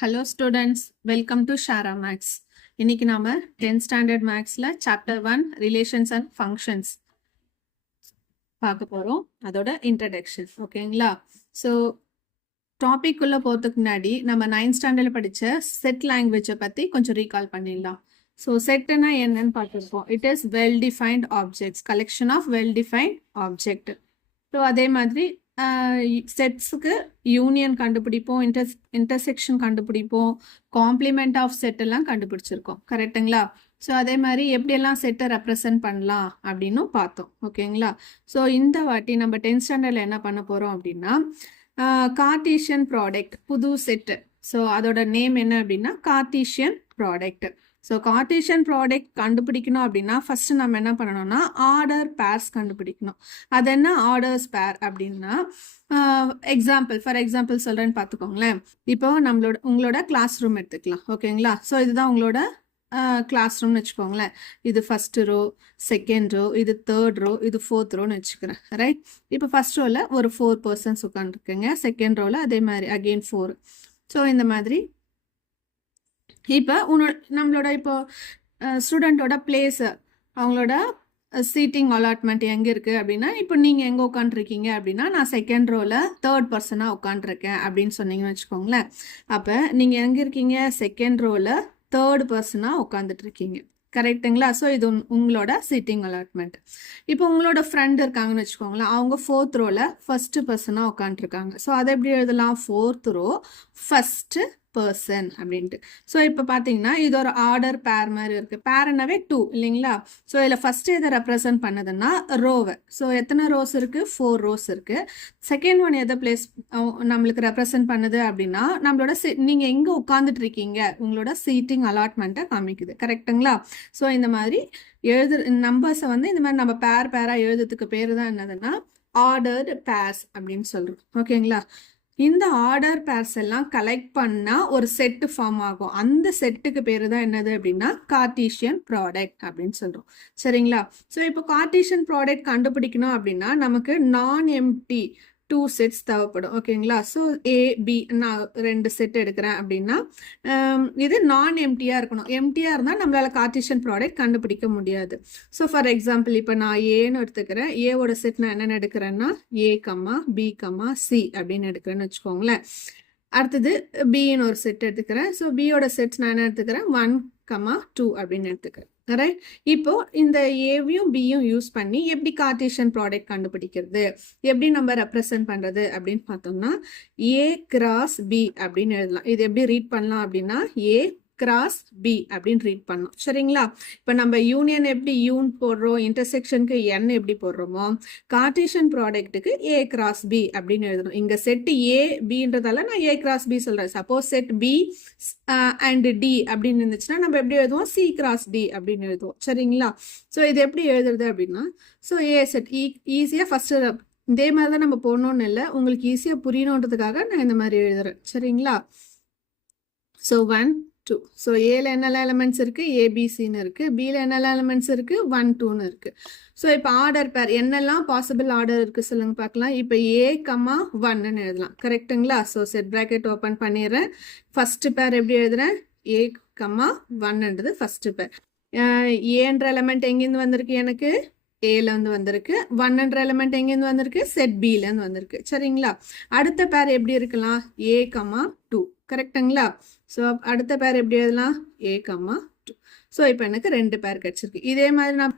Hello students, welcome to Shara Max. இன்னைக்கு நாம 10th standard மேக்ஸில் சாப்டர் 1 ரிலேஷன்ஸ் அண்ட் ஃபங்க்ஷன்ஸ் பார்க்க போகிறோம். அதோட இன்ட்ரடக்ஷன். ஓகேங்களா? ஸோ டாபிக் உள்ள போகிறதுக்கு முன்னாடி நம்ம 9th ஸ்டாண்டர்டில் படித்த செட் லாங்குவேஜை பற்றி கொஞ்சம் ரீகால் பண்ணிடலாம். ஸோ செட்டுனா என்னன்னு பார்த்துருப்போம். It is well defined objects, collection of well defined object. So அதே மாதிரி செட்ஸுக்கு யூனியன் கண்டுபிடிப்போம், இன்டர்செக்ஷன் கண்டுபிடிப்போம், காம்ப்ளிமெண்ட் ஆஃப் செட் எல்லாம் கண்டுபிடிச்சிருக்கோம். கரெக்டுங்களா? ஸோ அதே மாதிரி எப்படியெல்லாம் செட்டை ரெப்ரசன்ட் பண்ணலாம் அப்படின்னு பார்த்தோம். ஓகேங்களா? ஸோ இந்த வாட்டி நம்ம 10th ஸ்டாண்டர்டில் என்ன பண்ண போகிறோம் அப்படின்னா, கார்ட்டீசியன் ப்ராடக்ட் புது செட்டு. ஸோ அதோட நேம் என்ன அப்படின்னா Cartesian product. So Cartesian product கண்டுபிடிக்கணும் அப்படின்னா ஃபர்ஸ்ட் நம்ம என்ன பண்ணணும்னா ஆர்டர் பேர்ஸ் கண்டுபிடிக்கணும். அது என்ன ஆர்டர்ஸ் பேர் அப்படின்னா, ஃபார் எக்ஸாம்பிள் சொல்கிறேன்னு பார்த்துக்கோங்களேன். இப்போ உங்களோட கிளாஸ் ரூம் எடுத்துக்கலாம். ஓகேங்களா? ஸோ இதுதான் உங்களோட கிளாஸ் ரூம்னு வச்சுக்கோங்களேன். இது ஃபர்ஸ்ட் ரோ, செகண்ட் ரோ, இது தேர்ட் ரோ, இது ஃபோர்த் ரோன்னு வச்சுக்கிறேன். ரைட்? இப்போ ஃபர்ஸ்ட் ரோவில் ஒரு 4 பர்சன்ஸ் உட்காந்துருக்குங்க. செகண்ட் ரோவில் அதே மாதிரி அகெயின் 4. ஸோ இந்த மாதிரி இப்போ நம்மளோட இப்போ ஸ்டூடெண்ட்டோட பிளேஸு, அவங்களோட சீட்டிங் அலாட்மெண்ட் எங்கே இருக்குது அப்படின்னா, இப்போ நீங்கள் எங்கே உட்காந்துருக்கீங்க அப்படின்னா, நான் செகண்ட் ரோவில் தேர்ட் பர்சனாக உட்காந்துருக்கேன் அப்படின்னு சொன்னீங்கன்னு வச்சுக்கோங்களேன். அப்போ நீங்கள் எங்கே இருக்கீங்க? செகண்ட் ரோவில் தேர்ட் பர்சனாக உட்காந்துட்டு இருக்கீங்க. கரெக்டுங்களா? ஸோ இது உங்களோட சீட்டிங் அலாட்மெண்ட். இப்போ உங்களோட ஃப்ரெண்ட் இருக்காங்கன்னு வச்சுக்கோங்களேன். அவங்க ஃபோர்த் ரோவில் ஃபர்ஸ்ட் பர்சனாக உட்காந்துருக்காங்க. ஸோ அதை எப்படி எழுதலாம்? ஃபோர்த் ரோ ஃபர்ஸ்ட்டு பர்சன் அப்படின்ட்டு. ஸோ இப்போ பார்த்தீங்கன்னா இது ஒரு ஆர்டர் பேர் மாதிரி இருக்குது. பேர்னாவே 2 இல்லைங்களா? ஸோ இதில் ஃபஸ்ட்டு எதை ரெப்ரசன்ட் பண்ணுதுன்னா ரோவை. ஸோ எத்தனை ரோஸ் இருக்குது? 4 ரோஸ் இருக்குது. செகண்ட் ஒன் எதை பிளேஸ் நம்மளுக்கு ரெப்ரசன்ட் பண்ணுது அப்படின்னா, நம்மளோட நீங்கள் எங்கே உட்காந்துட்டு இருக்கீங்க உங்களோட சீட்டிங் அலாட்மெண்ட்டை காமிக்குது. கரெக்டுங்களா? ஸோ இந்த மாதிரி நம்பர்ஸை இந்த மாதிரி நம்ம பேராக எழுதுறதுக்கு பேர் தான் என்னதுன்னா ஆர்டர்டு பேர்ஸ் அப்படின்னு சொல்கிறோம். ஓகேங்களா? இந்த ஆர்டர் பேர்ஸ் எல்லாம் கலெக்ட் பண்ணால் ஒரு செட்டு ஃபார்ம் ஆகும். அந்த செட்டுக்கு பேர் தான் என்னது அப்படின்னா கார்ட்டீசியன் ப்ராடக்ட் அப்படின்னு சொல்கிறோம். சரிங்களா? ஸோ இப்போ கார்ட்டீசியன் ப்ராடக்ட் கண்டுபிடிக்கணும் அப்படின்னா நமக்கு நான் எம்டி 2 செட்ஸ் தேவைப்படும். ஓகேங்களா? ஸோ ஏபி நான் 2 செட் எடுக்கிறேன் அப்படின்னா இது நான் எம்டியாக இருக்கணும். எம்டியாக இருந்தால் நம்மளால் கார்ட்டீசியன் ப்ராடக்ட் கண்டுபிடிக்க முடியாது. ஸோ ஃபார் எக்ஸாம்பிள் இப்போ நான் ஏன்னு எடுத்துக்கிறேன். ஏவோட செட் நான் என்னென்ன எடுக்கிறேன்னா ஏ கம்மா பி கம்மா சி அப்படின்னு எடுக்கிறேன்னு வச்சுக்கோங்களேன். அடுத்தது பின்னு ஒரு செட் எடுத்துக்கிறேன். ஸோ பியோட செட்ஸ் நான் என்ன எடுத்துக்கிறேன்? 1 கம்மா 2 அப்படின்னு எடுத்துக்கிறேன். ரைட்? இப்போ இந்த ஏவையும் பியும் யூஸ் பண்ணி எப்படி கார்ட்டீசியன் ப்ராடக்ட் கண்டுபிடிக்கிறது, எப்படி நம்ம ரெப்ரசன்ட் பண்ணுறது அப்படின்னு பார்த்தோம்னா ஏ கிராஸ் பி அப்படின்னு எழுதலாம். இது எப்படி ரீட் பண்ணலாம் அப்படின்னா ஏ கிராஸ் பி அப்படின்னு ரீட் பண்ணோம். சரிங்களா? இப்போ நம்ம யூனியன் எப்படி யூன் போடுறோம், இன்டர்செக்ஷனுக்கு என் எப்படி போடுறோமோ கார்ட்டீசியன் ப்ராடக்ட்டுக்கு ஏ கிராஸ் பி அப்படின்னு எழுதணும். இங்கே செட்டு ஏ பின்றதால நான் ஏ கிராஸ் பி சொல்கிறேன். Suppose set B and D அப்படின்னு இருந்துச்சுன்னா நம்ம எப்படி எழுதுவோம்? சி கிராஸ் டி அப்படின்னு எழுதுவோம். சரிங்களா? ஸோ இது எப்படி எழுதுறது அப்படின்னா, ஸோ ஏ செட் ஈஸியாக ஃபஸ்ட்டு இதே மாதிரி தான் நம்ம போடணும்னு இல்லை, உங்களுக்கு ஈஸியாக புரியணுன்றதுக்காக நான் இந்த மாதிரி எழுதுறேன். சரிங்களா? ஸோ 1 2. ஸோ ஏல என்னெல்லாம் எலிமெண்ட்ஸ் இருக்குது? ஏபிசின்னு இருக்குது. பியில் என்னெல்லாம் எலிமெண்ட்ஸ் இருக்குது? 1 2ன்னு இருக்குது. ஸோ இப்போ ஆர்டர் பேர் என்னெல்லாம் பாசிபிள் ஆர்டர் இருக்குது சொல்லுங்க பார்க்கலாம். இப்போ ஏ கம்மா 1ன்னு எழுதலாம். கரெக்டுங்களா? ஸோ செட் ப்ராக்கெட் ஓப்பன் பண்ணிடுறேன். ஃபஸ்ட்டு பேர் எப்படி எழுதுறேன்? ஏ கம்மா 1ன்றது ஃபஸ்ட்டு பேர். ஏன்ற எலிமெண்ட் எங்கேருந்து வந்திருக்கு? எனக்கு ஏலேருந்து வந்திருக்கு. 1ன்ற எலிமெண்ட் எங்கேருந்து வந்திருக்கு? செட் பிலேருந்து வந்திருக்கு. சரிங்களா? அடுத்த பேர் எப்படி இருக்கலாம்? ஏ கம்மா 2. கரெக்டுங்களா? ஸோ அடுத்த பேர் எப்படி எழுதலாம்? ஏ கம்மா 2. ஸோ இப்போ எனக்கு 2 பேர் கிடச்சிருக்கு. இதே மாதிரி நான்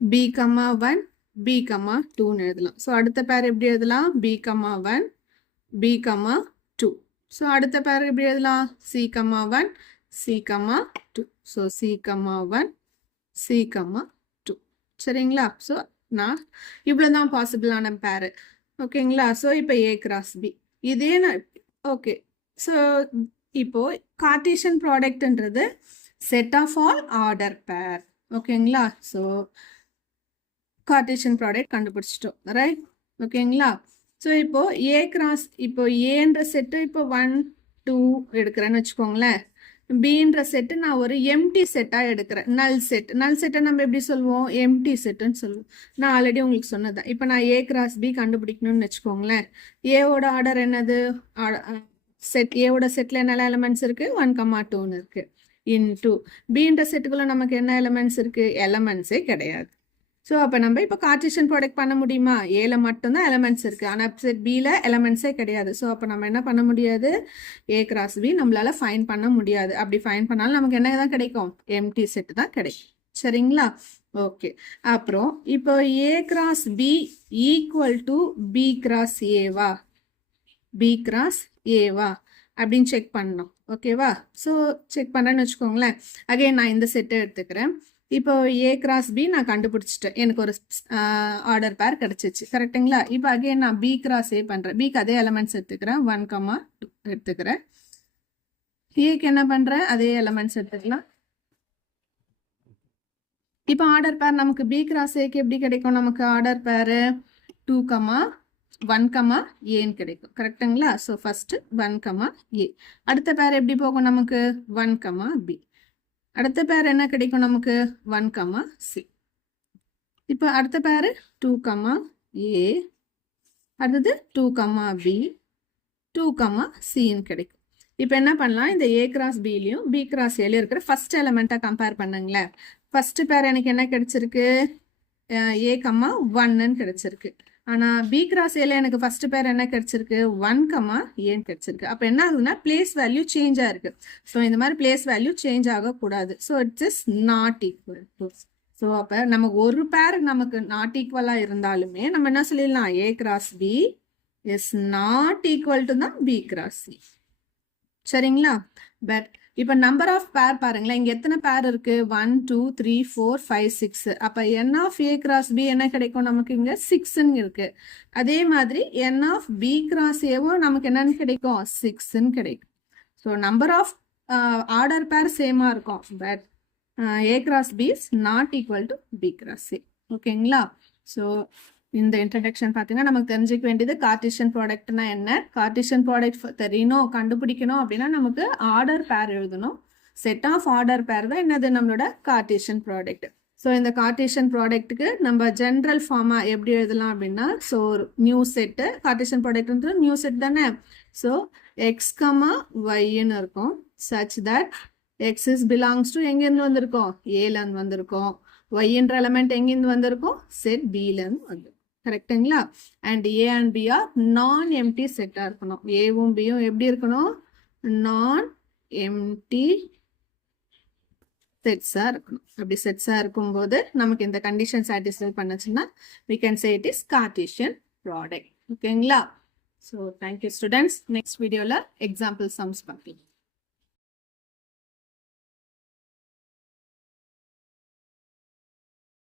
பி கம்மா 1 பி கம்மா 2ன்னு எழுதலாம். ஸோ அடுத்த பேர் எப்படி எழுதலாம்? B comma 1 B comma 2. So அடுத்த பேர் எப்படி எழுதலாம்? சி கம்மா 1 சி கம்மா 2. ஸோ சி கம்மா 1 சி கம்மா 2. சரிங்களா? ஸோ நான் இவ்வளோ தான் பாசிபிளான பேரு. ஓகேங்களா? ஸோ இப்போ ஏ கிராஸ் பி இதே நான் ஓகே. ஸோ இப்போ கார்ட்டீசியன் ப்ராடக்ட்ன்றது set of all order pair. ஓகேங்களா? ஸோ கார்ட்டீசியன் ப்ராடக்ட் கண்டுபிடிச்சிட்டோம். ரைட்? ஓகேங்களா? ஸோ இப்போ ஏ கிராஸ் இப்போ ஏன்ற செட்டு இப்போ 1 2 எடுக்கிறேன்னு வச்சுக்கோங்களேன். பின்ற செட்டு நான் ஒரு எம்டி செட்டாக எடுக்கிறேன். நல் செட்டை நம்ம எப்படி சொல்லுவோம்? எம்டி செட்டுன்னு சொல்லுவோம். நான் ஆல்ரெடி உங்களுக்கு சொன்னதான். இப்போ நான் ஏ கிராஸ் பி கண்டுபிடிக்கணும்னு வச்சுக்கோங்களேன். ஏவோட ஆர்டர் என்னது? செட் ஏவோட செட்டில் என்ன எலமெண்ட்ஸ் இருக்குது 1,2ன்னு இருக்குது இன்டூ பின்ற செட்டுக்குள்ளே நமக்கு என்ன எலமெண்ட்ஸ் இருக்குது எலமெண்ட்ஸே கிடையாது. ஸோ அப்போ நம்ம இப்போ கார்ட்டீசியன் ப்ராடக்ட் பண்ண முடியுமா? ஏல மட்டும்தான் எலமெண்ட்ஸ் இருக்குது, ஆனால் செட் பியில் எலமெண்ட்ஸே கிடையாது. ஸோ அப்போ நம்ம என்ன பண்ண முடியாது? ஏ கிராஸ் பி நம்மளால் ஃபைன் பண்ண முடியாது. அப்படி ஃபைன் பண்ணாலும் நமக்கு என்ன தான் கிடைக்கும்? எம்டி செட்டு தான் கிடைக்கும். சரிங்களா? ஓகே. அப்புறம் இப்போ A cross B equal to B cross ஏவா, பி கிராஸ் ஏவா அப்படின்னு செக் பண்ணணும். ஓகேவா? ஸோ செக் பண்ணுறேன்னு வச்சுக்கோங்களேன். அகைன் நான் இந்த செட்டை எடுத்துக்கிறேன். இப்போ ஏ கிராஸ் பி நான் கண்டுபிடிச்சிட்டேன், எனக்கு ஒரு ஆர்டர் பேர் கிடச்சிச்சு. கரெக்டுங்களா? இப்போ அகைன் நான் பி கிராஸ் ஏ பண்ணுறேன். பிக்கு அதே எலமெண்ட்ஸ் எடுத்துக்கிறேன், 1,2 எடுத்துக்கிறேன். ஏக்கு என்ன பண்ணுறேன்? அதே எலமெண்ட்ஸ் எடுத்துக்கலாம். இப்போ ஆர்டர் பேர் நமக்கு பி கிராஸ் ஏக்கு எப்படி கிடைக்கும்? நமக்கு ஆர்டர் பேர் 2,1, ஏன்னு கிடைக்கும். கரெக்டுங்களா? ஸோ ஃபஸ்ட்டு 1, ஏ. அடுத்த பேர் எப்படி போகும் நமக்கு? 1, பி. அடுத்த பேர் என்ன கிடைக்கும் நமக்கு? 1, சி. இப்போ அடுத்த பேர் 2, ஏ. அடுத்தது 2, பி, 2, சின்னு கிடைக்கும். இப்போ என்ன பண்ணலாம்? இந்த ஏ கிராஸ் பிலையும் பி கிராஸ் ஏலையும் இருக்கிற ஃபர்ஸ்ட் எலமெண்ட்டை கம்பேர் பண்ணுங்களேன். ஃபர்ஸ்ட் பேர் எனக்கு என்ன கிடைச்சிருக்கு? ஏ, 1ன்னு கிடைச்சிருக்கு. ஆனால் பி கிராஸ் ஏல எனக்கு ஃபர்ஸ்ட் பேர் என்ன கிடைச்சிருக்கு? 1, ஏன்னு கிடைச்சிருக்கு. அப்போ என்ன ஆகுதுன்னா பிளேஸ் வேல்யூ சேஞ்ச் ஆயிருக்கு. ஸோ இந்த மாதிரி பிளேஸ் வேல்யூ சேஞ்ச் ஆகக்கூடாது. So it's is not equal to. So அப்போ நமக்கு ஒரு பேர் நமக்கு நாட் ஈக்குவலாக இருந்தாலுமே நம்ம என்ன சொல்லிடலாம்? A cross B is not equal to தான் பி கிராஸ் சி. சரிங்களா? பட் இப்போ நம்பர் ஆஃப் பேர் பாருங்களேன், இங்கே எத்தனை பேர் இருக்கு? 1, 2, 3, 4, 5, 6. அப்போ என் ஆஃப் ஏ கிராஸ் பி என்ன கிடைக்கும் நமக்கு? இங்கே 6ன்னு இருக்கு. அதே மாதிரி என் ஆஃப் பி கிராஸ் ஏவும் நமக்கு என்னன்னு கிடைக்கும்? 6ன்னு கிடைக்கும். So number of order pair சேமாக இருக்கும், but A cross B is not equal to B cross A. ஓகேங்களா? ஸோ இந்த இன்ட்ரடக்ஷன் பார்த்தீங்கன்னா நமக்கு தெரிஞ்சுக்க வேண்டியது கார்ட்டீசியன் ப்ராடக்ட்னா என்ன, கார்ட்டீசியன் ப்ராடக்ட் தெரியணும் கண்டுபிடிக்கணும் அப்படின்னா நமக்கு ஆர்டர் பேர் எழுதணும். செட் ஆஃப் ஆர்டர் பேர் தான் என்னது? நம்மளோட கார்ட்டீசியன் ப்ராடக்ட். ஸோ இந்த கார்ட்டீசியன் ப்ராடக்ட்டுக்கு நம்ம ஜென்ரல் ஃபார்மாக எப்படி எழுதலாம் அப்படின்னா, so new set Cartesian product new set தானே. ஸோ எக்ஸ், ஒய்ன்னு இருக்கும், such that X is belongs to எங்கேருந்து வந்திருக்கோம்? ஏலேருந்து வந்திருக்கோம். ஒய்ன்ற எலமெண்ட் எங்கேருந்து வந்திருக்கோம்? செட் பிலேருந்து வந்திருக்கும். கரெக்டுங்களா? And A and B are non empty செட்டாக இருக்கணும். ஏவும் பியும் எப்படி இருக்கணும்? நான் எம்டி செட்ஸாக இருக்கணும். அப்படி செட்ஸாக இருக்கும்போது நமக்கு இந்த கண்டிஷன் சாட்டிஸ்ஃபை பண்ணுச்சுன்னா we can say it is Cartesian product. ஓகேங்களா? So thank you students. நெக்ஸ்ட் வீடியோவில் எக்ஸாம்பிள் சம்ஸ் பார்க்கலாம்.